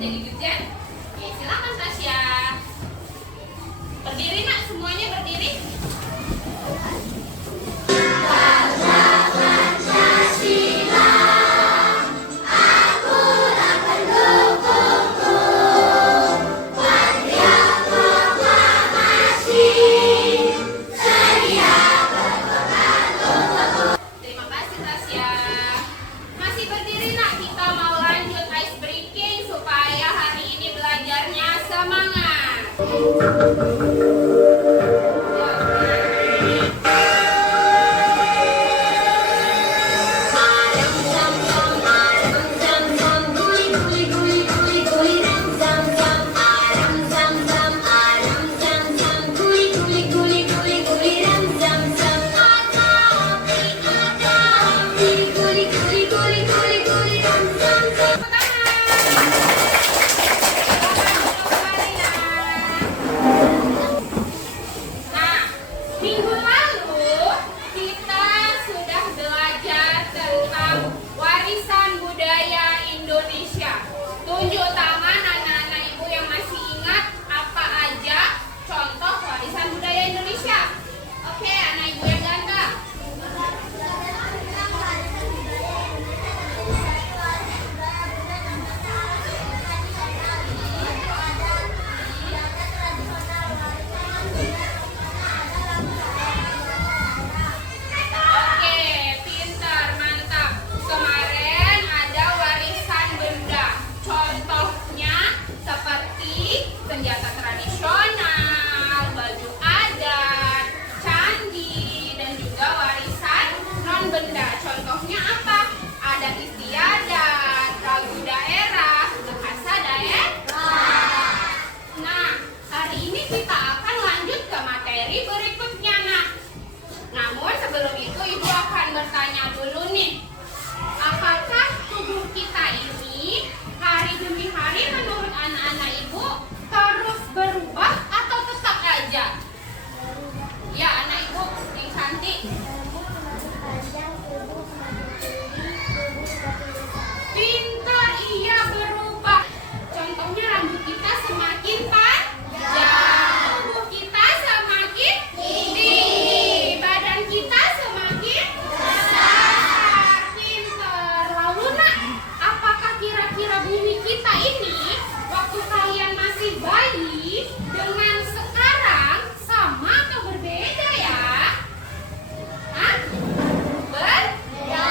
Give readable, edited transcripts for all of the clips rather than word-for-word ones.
jadi dirjen. Oke, silakan Tasya. Berdiri nak, semuanya berdiri. Terima kasih Tasya. Masih berdiri nak, kita mau lanjut ice breaking supaya hari ini belajarnya semangat. Minggu lalu kita sudah belajar tentang warisan budaya Indonesia. Tunjuk tangan anak-anak ibu yang masih ingat apa aja contoh warisan budaya Indonesia. Oke, anak ibu yang ganteng. Oke, pintar, mantap. Kemarin ada warisan benda. Contohnya seperti senjata tradisional, baju adat, candi, dan juga warisan non benda. Contohnya apa? Adat istiadat, lagu daerah, bahasa daerah. Nah, hari ini kita akan lanjut ke materi berikutnya, nah. Namun sebelum itu ibu akan bertanya dulu nih, apakah tubuh kita ini hari demi hari menurut anak-anak ibu terus berubah atau tetap aja? Ya anak ibu yang cantik. Pintar, iya berubah. Contohnya rambut kita semakin panjang, tubuh kita semakin tinggi, badan kita semakin besar. Pintar. Lalu nak, apakah kira-kira bumi kita ini waktu kalian masih bayi dengan sekarang sama atau berbeda ya? Hah? Berbeda.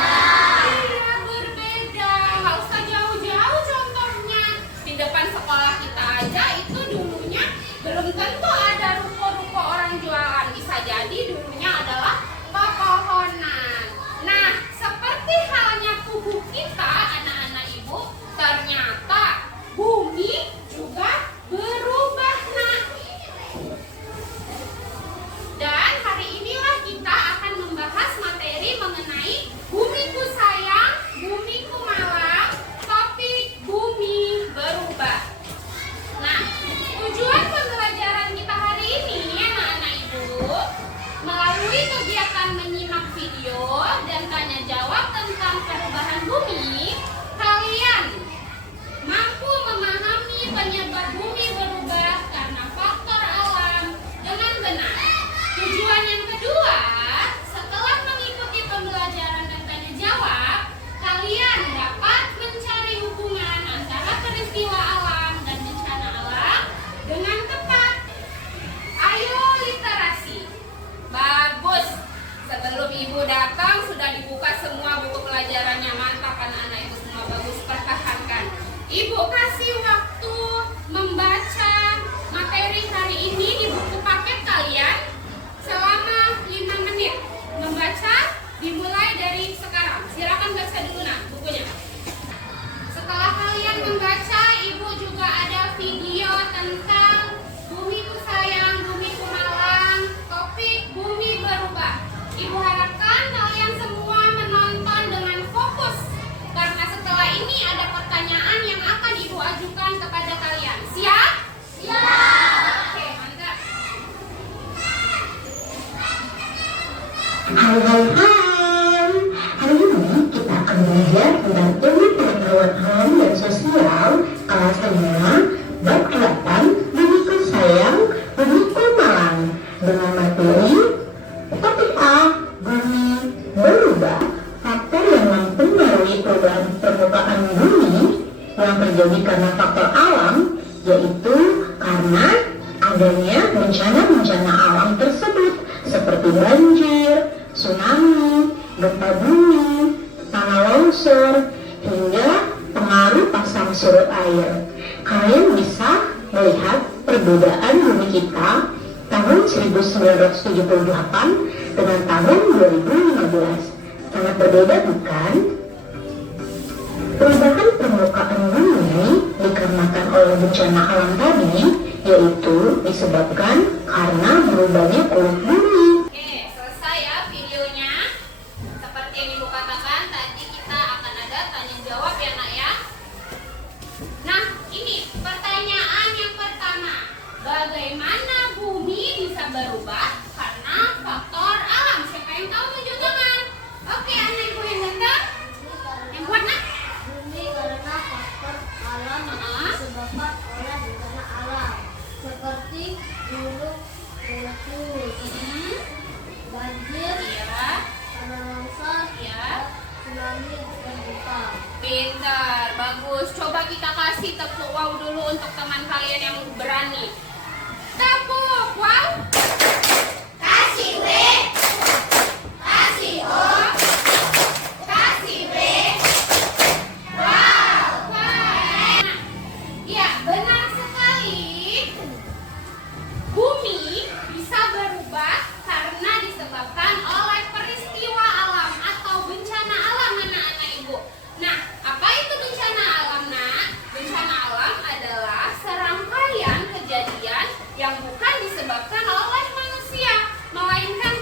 Iya berbeda. Nggak usah jauh-jauh contohnya. Di depan sekolah kita aja itu dulunya belum tentu ada ruko-ruko orang jualan. Bisa jadi dulunya adalah pepohonan. Nah, seperti halnya tubuh kita, anak-anak ibu, ternyata bumi juga berubah, nak. Dan hari inilah kita akan membahas materi mengenai bumiku sayang, bumiku malang, topik bumi berubah. Nah, tujuan pembelajaran kita hari ini, anak-anak ibu, melalui kegiatan menyimak video dan tanya jawab tentang perubahan bumi, kalian mampu memahami penyebab bumi berubah karena faktor alam dengan benar. Tujuan yang kedua, setelah mengikuti pembelajaran dan tanya jawab, kalian dapat mencari hubungan antara peristiwa alam dan bencana alam dengan tepat. Ayo literasi. Bagus. Sebelum ibu datang sudah dibuka semua buku pelajarannya. Mantap anak-anak itu semua, bagus, pertahankan. Ibu kasih waktu membaca materi hari ini di buku paket kalian selama 5 menit. Membaca dimulai dari sekarang. Silakan baca dulu nak bukunya. Setelah kalian membaca, ibu juga ada video tentang bumiku sayang, bumiku malang, topik bumi berubah. Ibu harapkan kalian semua menonton dengan fokus, karena setelah ini ada pertanyaan yang akan ibu ajukan kepada kalian. Siap? Siap. Oke, mantap. Hai. Hari ini kita akan belajar tentang ilmu pengetahuan alam dan sosial Kelas 5, bab 8, Bumiku Sayang, Bumiku Malang, dengan materi topik A, bumi berubah. Faktor yang mempengaruhi perubahan permukaan bumi yang terjadi karena faktor alam, yaitu karena adanya bencana-bencana alam tersebut seperti banjir, tsunami, gempa bumi, tanah longsor, hingga pengaruh pasang surut air. Kalian bisa melihat perbedaan bumi kita tahun 1978 dengan tahun 2015. Sangat berbeda, bukan? Perubahan permukaan bumi dikarenakan oleh bencana alam tadi, yaitu disebabkan karena berubahnya kulit bumi. Oke, selesai ya videonya. Seperti yang Ibu katakan tadi, kita akan ada tanya jawab ya nak ya. Nah, ini pertanyaan yang pertama. Bagaimana bumi bisa berubah karena faktor alam? Siapa yang tahu tunjuk tangan? Oke, anak ibu yang ganteng. Yang buat nak? Bumi karena faktor alam disebabkan oleh bencana alam seperti gunung meletus, banjir, tanah longsor, tsunami dan gempa. Pintar, bagus. Coba kita kasih tepuk wow dulu untuk teman kalian yang berani. Tepuk wow. Kasih W. Kasih O. Kasih W. Wow. Wow. Ya, benar sekali. Bumi bisa berubah karena disebabkan oleh peristiwa alam atau bencana alam, anak-anak ibu. Nah, apa itu bencana alam, nak? Bencana alam adalah serangkaian kejadian yang bukan disebabkan oleh manusia, melainkan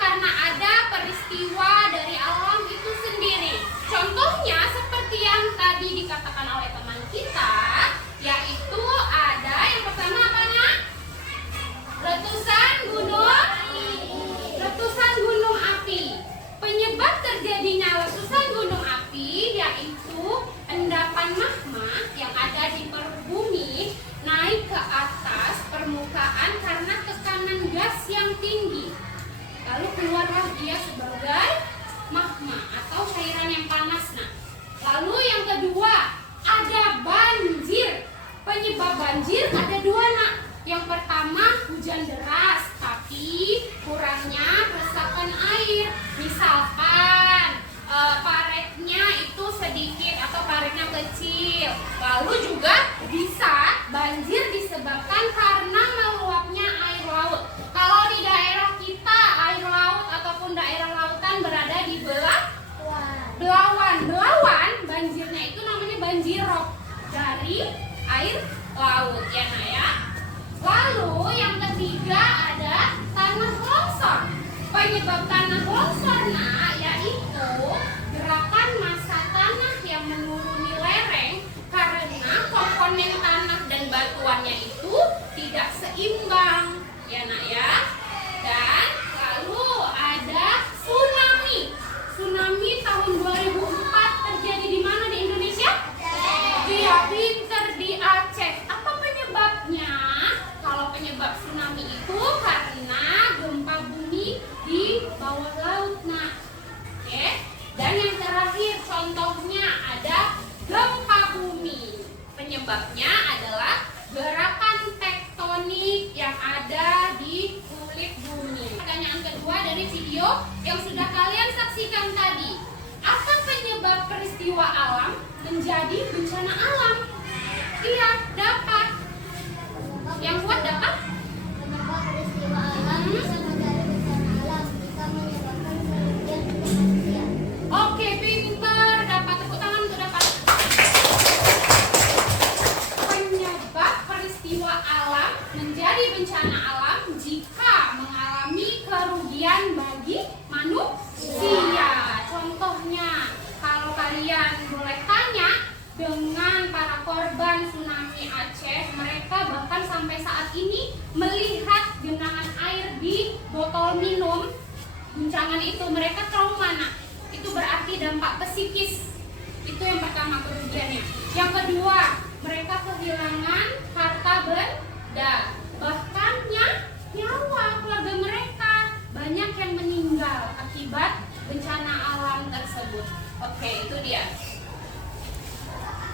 karena ada peristiwa dari alam itu sendiri. Contohnya seperti yang tadi dikatakan oleh teman kita, yaitu ada yang pertama apa, nak? Letusan gunung api. Penyebab terjadinya letusan gunung api yaitu endapan magma yang ada di perut bumi naik ke atas permukaan karena tekanan gas yang tinggi. Lalu keluarlah dia sebagai magma atau cairan yang panas. Nah, lalu yang kedua ada banjir. Penyebab banjir ada dua, nak. Yang pertama hujan deras tapi kurangnya resapan air. Misalkan paretnya itu sedikit atau paretnya kecil. Lalu juga bisa banjir disebabkan karena meluapnya air laut. Kalau di daerah kita air laut ataupun daerah lautan berada di belawan banjirnya itu namanya banjir rob dari air laut ya, nak ya. Lalu yang ketiga ada tanah longsor. Penyebab tanah longsor, nak, yaitu gerakan massa tanah yang menuruni lereng karena komponen tanah dan batuannya itu tidak seimbang ya, nak ya. Dan lalu ada tsunami tahun 2004 terjadi di mana di Indonesia? Dia pinter, di Aceh. Apa penyebabnya? Kalau penyebab tsunami itu karena gempa bumi di bawah laut, nah. Oke. Dan yang terakhir contohnya ada gempa bumi. Penyebabnya adalah gerakan tektonik yang ada di kulit bumi. Pertanyaan kedua dari video yang sudah kalian saksikan tadi. Apa penyebab peristiwa alam menjadi bencana alam? Iya, dapat. Yang kuat dapat? Kenapa peristiwa alam bisa menjadi bencana alam jika menyebabkan kerugian manusia? Oke, pintar. Dapat tepuk tangan untuk dapat. Penyebab peristiwa alam menjadi bencana alam jika mengalami kerugian bagi manusia. Contohnya, kalau kalian boleh tanya dengan para korban tsunami Aceh, mereka bahkan sampai saat ini melihat genangan air di botol minum. Guncangan itu mereka trauma, nah. Itu berarti dampak psikis Itu yang pertama kerugiannya. Yang kedua, mereka kehilangan harta benda, bahkan nyawa keluarga mereka. Banyak yang meninggal akibat bencana alam tersebut. Oke, itu dia.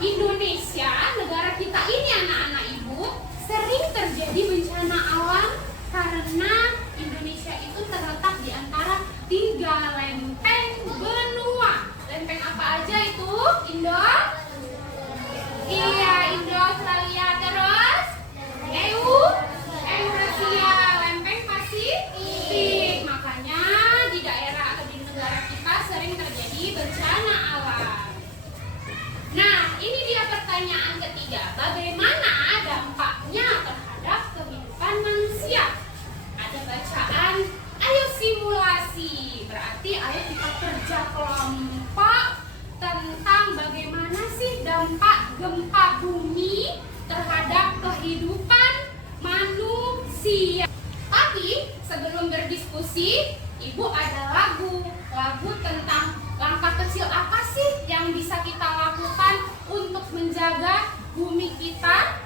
Indonesia, negara kita ini anak-anak ibu, sering terjadi bencana alam karena Indonesia itu terletak di antara 3 lempeng benua. Lempeng apa aja itu? Indo? Iya, Indo, Australia, terus Eurasia, lempeng Pasifik. Makanya di daerah atau di negara kita sering terjadi bencana alam. Nah, ini dia pertanyaan ketiga. Bagaimana dampaknya terhadap kehidupan manusia? Ada bacaan, ayo simulasi. Berarti ayo kita kerja kelompok tentang bagaimana sih dampak gempa bumi terhadap kehidupan manusia. Tapi sebelum berdiskusi, Ibu ada lagu tentang langkah kecil apa sih yang bisa kita lakukan untuk menjaga bumi kita.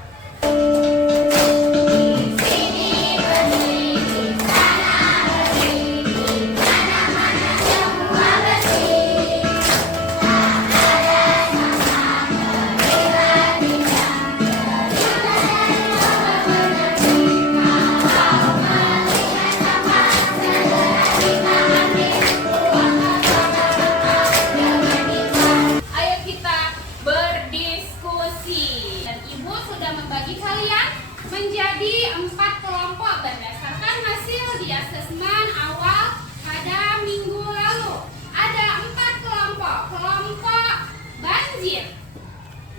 Ayo kita berdiskusi. Dan Ibu sudah membagi kalian menjadi 4 kelompok berdasarkan hasil di asesmen awal pada minggu lalu. Ada 4 kelompok. Kelompok banjir,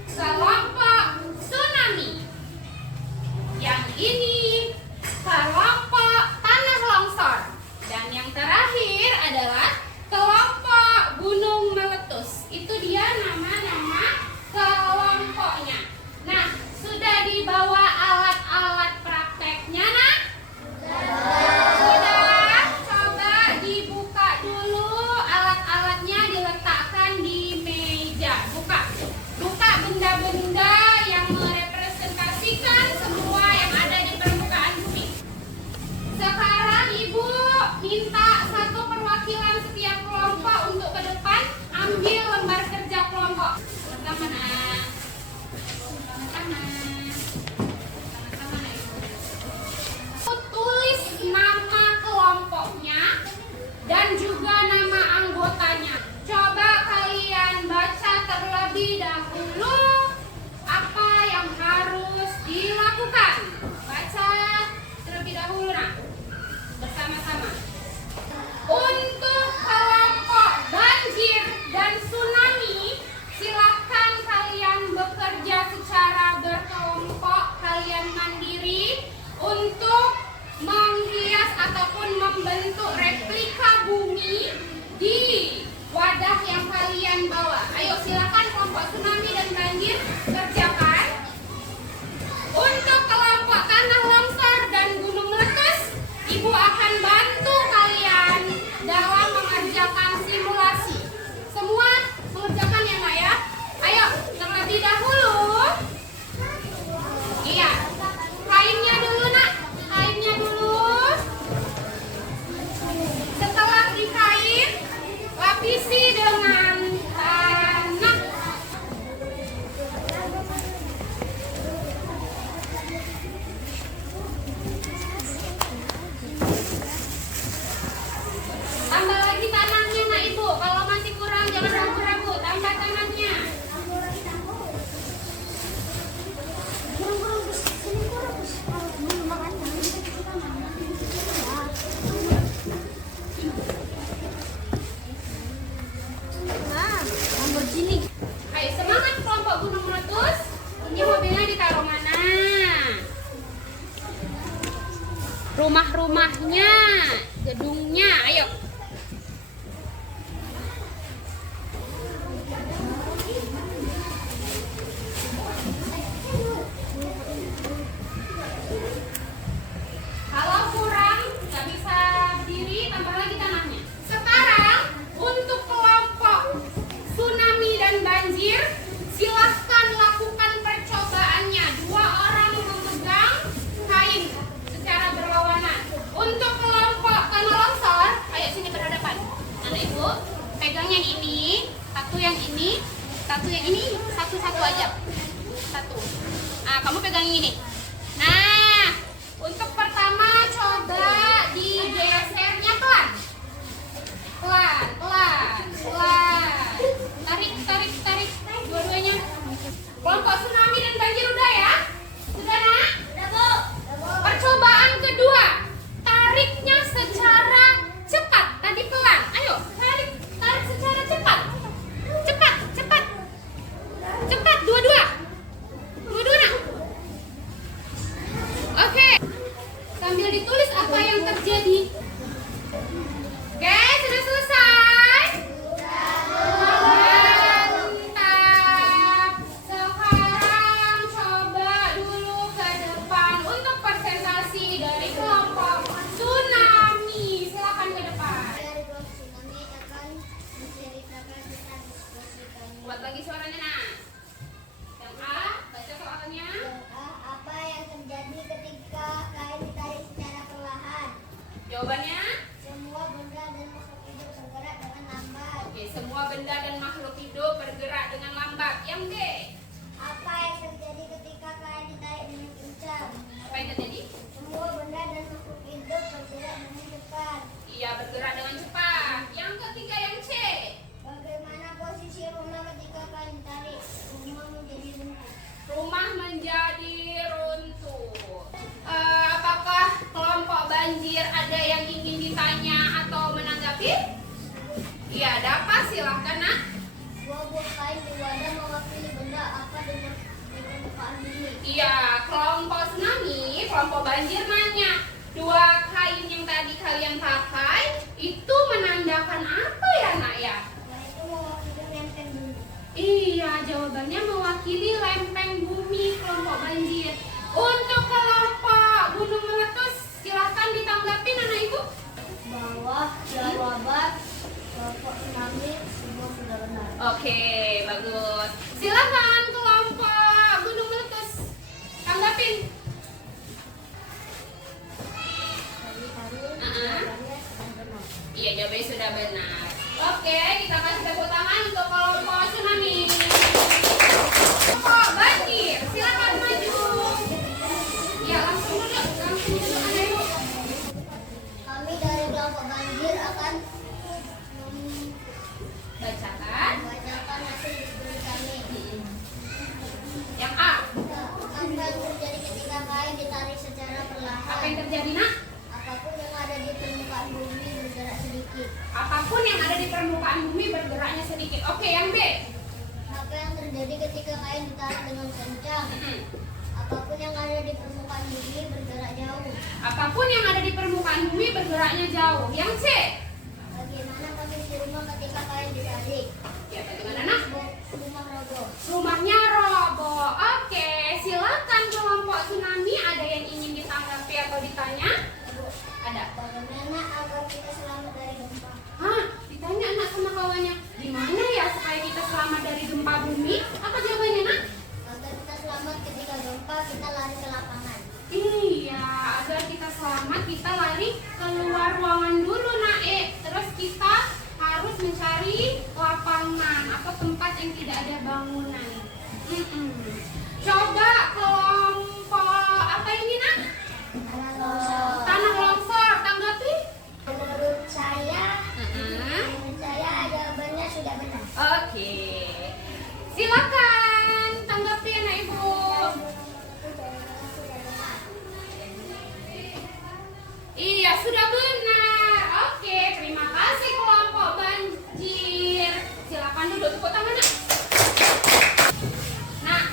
kelompok tsunami, yang ini kelompok tanah longsor, dan yang terakhir adalah kelompok gunung meletus. Itu dia nama-nama kelompoknya. Nah, sudah dibawa alat-alat prakteknya, nak? Sudah. Coba dibuka dulu, alat-alatnya diletakkan di meja. Buka benda-benda pegangnya ini, satu yang ini, satu yang ini, satu-satu aja. Satu. Nah, kamu pegang yang ini. Nah, untuk pertama coba digesernya pelan. Pelan, pelan, pelan. Tarik, tarik, tarik. Dua-duanya. Kelompok tsunami dan banjir udah ya? Sudah, Nak? Udah, Bu. Percobaan kedua. Tariknya secara cepat. Tadi pelan. Ayo, tarik, tarik secara cepat. Cepat, cepat. Cepat, dua-dua. Dua-dua, Nak. Oke. Sambil ditulis apa yang terjadi. Oke, sudah selesai. Mantap. Sekarang coba dulu ke depan untuk presentasi dari kelompok tsunami. Silakan ke depan. Dari kelompok tsunami akan menceritakan tentang diskusi kami. Buat lagi suaranya, Nak. Yang A, baca soalnya. Yang A, apa yang terjadi ketika kain ditarik secara perlahan? Jawabannya? Semua benda dan makhluk hidup bergerak dengan lambat. Oke, semua benda dan makhluk hidup bergerak dengan lambat. Yang B, Apa yang terjadi ketika kain ditarik dengan kencang? apa yang terjadi? Semua benda dan makhluk hidup bergerak dengan cepat. Iya, bergerak dengan cepat. Yang ketiga, yang C. Bagaimana posisi rumah ketika kain ditarik? Rumah menjadi runtuh. Rumah menjadi runtuh. Apakah kelompok banjir ada yang ingin ditanya atau menanggapi? Iya, ada apa? Silahkan, Nak. Dua buah kain di wadah mewakili benda apa dengan di permukaan bumi? Iya, kelompok tsunami, kelompok banjir nanya, dua kain yang tadi kalian pakai itu menandakan apa ya, Nak ya? Yaitu mewakili lempeng bumi. Iya, jawabannya mewakili lempeng bumi kelompok banjir. Untuk kelompok gunung meletus, silahkan ditanggapi, anak ibu. Bawah jawaban kelompok tsunami semua sudah benar. Oke, bagus. Silahkan kelompok gunung meletus, tanggapin. Tadi Uh-uh. jawabannya sudah benar. Iya, jawabannya sudah benar. Oke, kita kasih tepuk tangan untuk kelompok tsunami. Kelompok banjir, silakan maju. Ya, langsung dulu, anak ibu. Kami dari kelompok banjir akan Bacakan. membacakan hasil diskusi kami. Yang A, Apa yang terjadi ketika kain ditarik secara perlahan? apa yang terjadi, Nak? Apapun yang ada di permukaan bumi bergerak sedikit. Apapun yang ada di permukaan bumi bergeraknya sedikit. Oke, yang B. Apa yang terjadi ketika kain ditarik dengan kencang? Mm-mm. Apapun yang ada di permukaan bumi bergerak jauh. Apapun yang ada di permukaan bumi bergeraknya jauh. Yang C. Bagaimana posisi rumah ketika kain ditarik? Ya, bagaimana, Nak? Rumah roboh. Rumahnya roboh. Oke, silakan kelompok tsunami. Ada yang ingin ditanggapi atau ditanya? Ada. Bagaimana agar kita selamat dari gempa? Hah, ditanya anak sama kawannya. Gimana ya supaya kita selamat dari gempa bumi? Apa jawabannya, Nak? Agar kita selamat ketika gempa, kita lari ke lapangan. Iya, agar kita selamat kita lari keluar ruangan dulu, Nak. Terus kita harus mencari lapangan atau tempat yang tidak ada bangunan. Coba kelompok apa ini, Nak? Tanah longsor, tanggapi? Menurut saya jawabannya sudah benar. Oke, silakan tanggapi anak ibu. Iya, sudah benar. Oke, terima kasih kelompok banjir. Silakan duduk, tepuk tangan, Nak. Nah,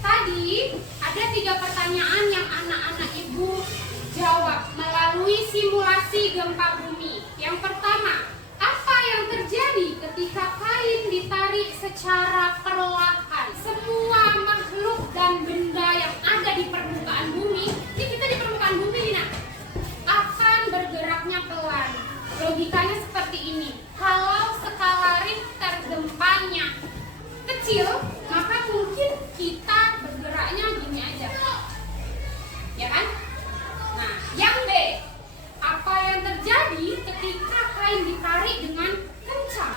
tadi ada 3 pertanyaan yang anak-anak ibu jawab melalui simulasi gempa bumi. Yang pertama, apa yang terjadi ketika kain ditarik secara perlahan? Semua makhluk dan benda yang ada di permukaan bumi, ini kita di permukaan bumi nih, Nak, akan bergeraknya pelan. Logikanya seperti ini. Kalau skala Richter gempanya kecil, maka mungkin kita bergeraknya gini aja. Ya kan? Nah, yang B, apa yang terjadi ketika kain ditarik dengan kencang?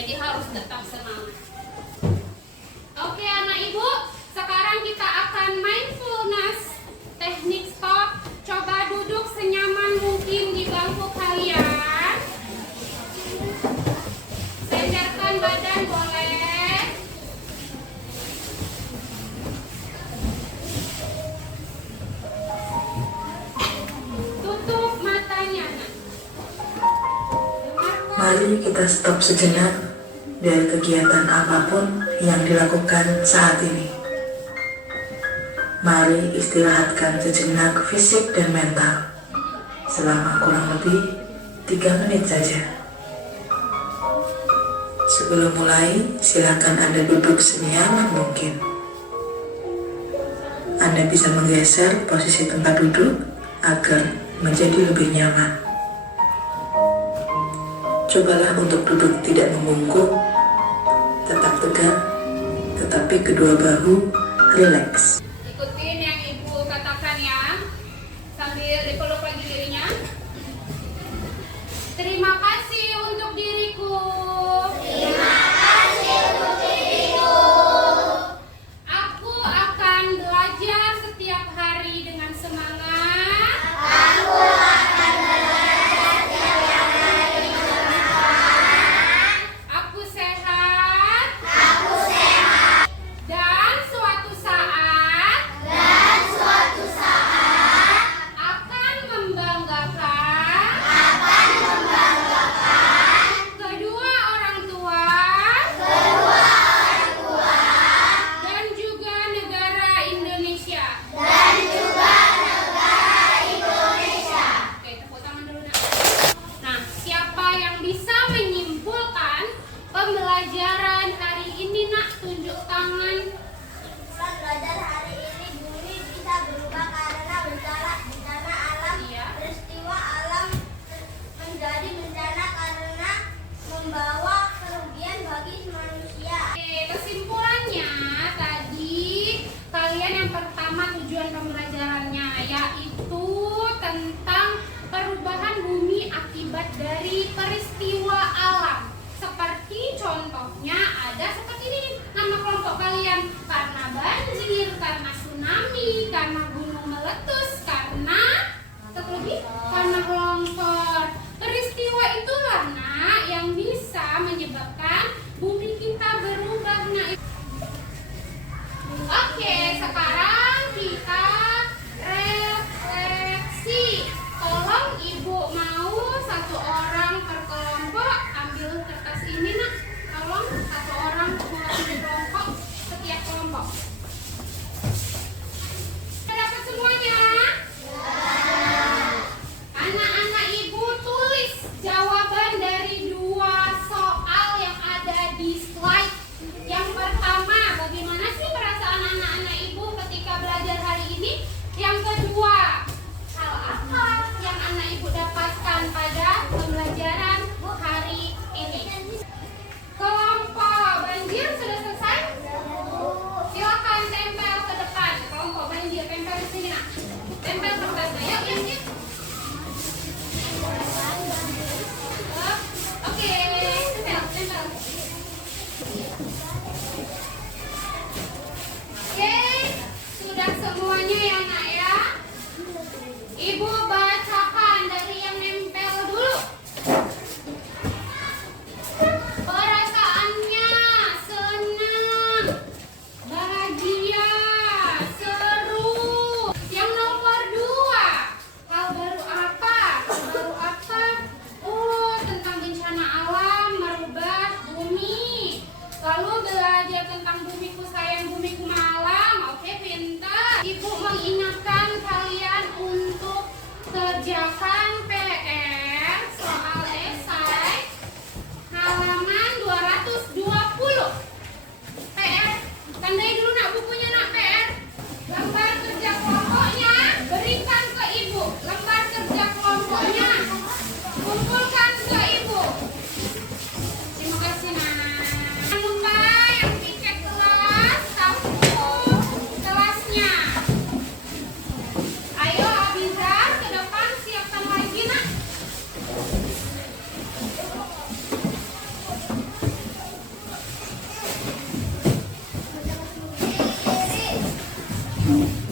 Jadi harus tetap semangat. Oke anak ibu, sekarang kita akan mindfulness teknik stop. Coba duduk senyaman mungkin di bangku kalian. Sendarkan badan boleh. Tutup matanya. Mari kita stop sejenak dari kegiatan apapun yang dilakukan saat ini. Mari istirahatkan sejenak fisik dan mental selama kurang lebih 3 menit saja. Sebelum mulai, silakan Anda duduk senyaman mungkin. Anda bisa menggeser posisi tempat duduk agar menjadi lebih nyaman. Cobalah untuk duduk tidak membungkuk, tetap tegak, tetapi kedua bahu rileks. Ikutin yang ibu katakan ya, sambil dipeluk lagi dirinya. Terima kasih untuk diriku. Terima kasih untuk diriku. Aku akan belajar setiap hari dengan semangat. Aku akan belajar setiap hari dengan semangat. Aku sehat. Aku sehat. Dan suatu saat akan membanggakan kedua orang tua dan juga negara Indonesia. Oke, tepuk tangan dulu nak. Nah, siapa yang bisa menyimpulkan pembelajaran hari ini nak? Tunjuk tangan. Setelah belajar hari ini, bumi bisa berubah karena bencana alam. Iya. Peristiwa alam menjadi bencana karena membawa kerugian bagi manusia. Oke, kesimpulannya tadi kalian yang pertama tujuan pembelajarannya yaitu tentang perubahan bumi akibat dari peristiwa alam. Seperti contohnya ada seperti ini nama kelompok kalian, karena banjir, karena tsunami, karena gunung meletus, karena longsor. Peristiwa itulah nak yang bisa menyebabkan bumi kita berubah. Nah, oke, sekarang kita refleksi. Tolong ibu mau satu orang per kelompok ambil kertas ini nak. Tolong satu orang mewakili kelompok, setiap kelompok. Pada Oke.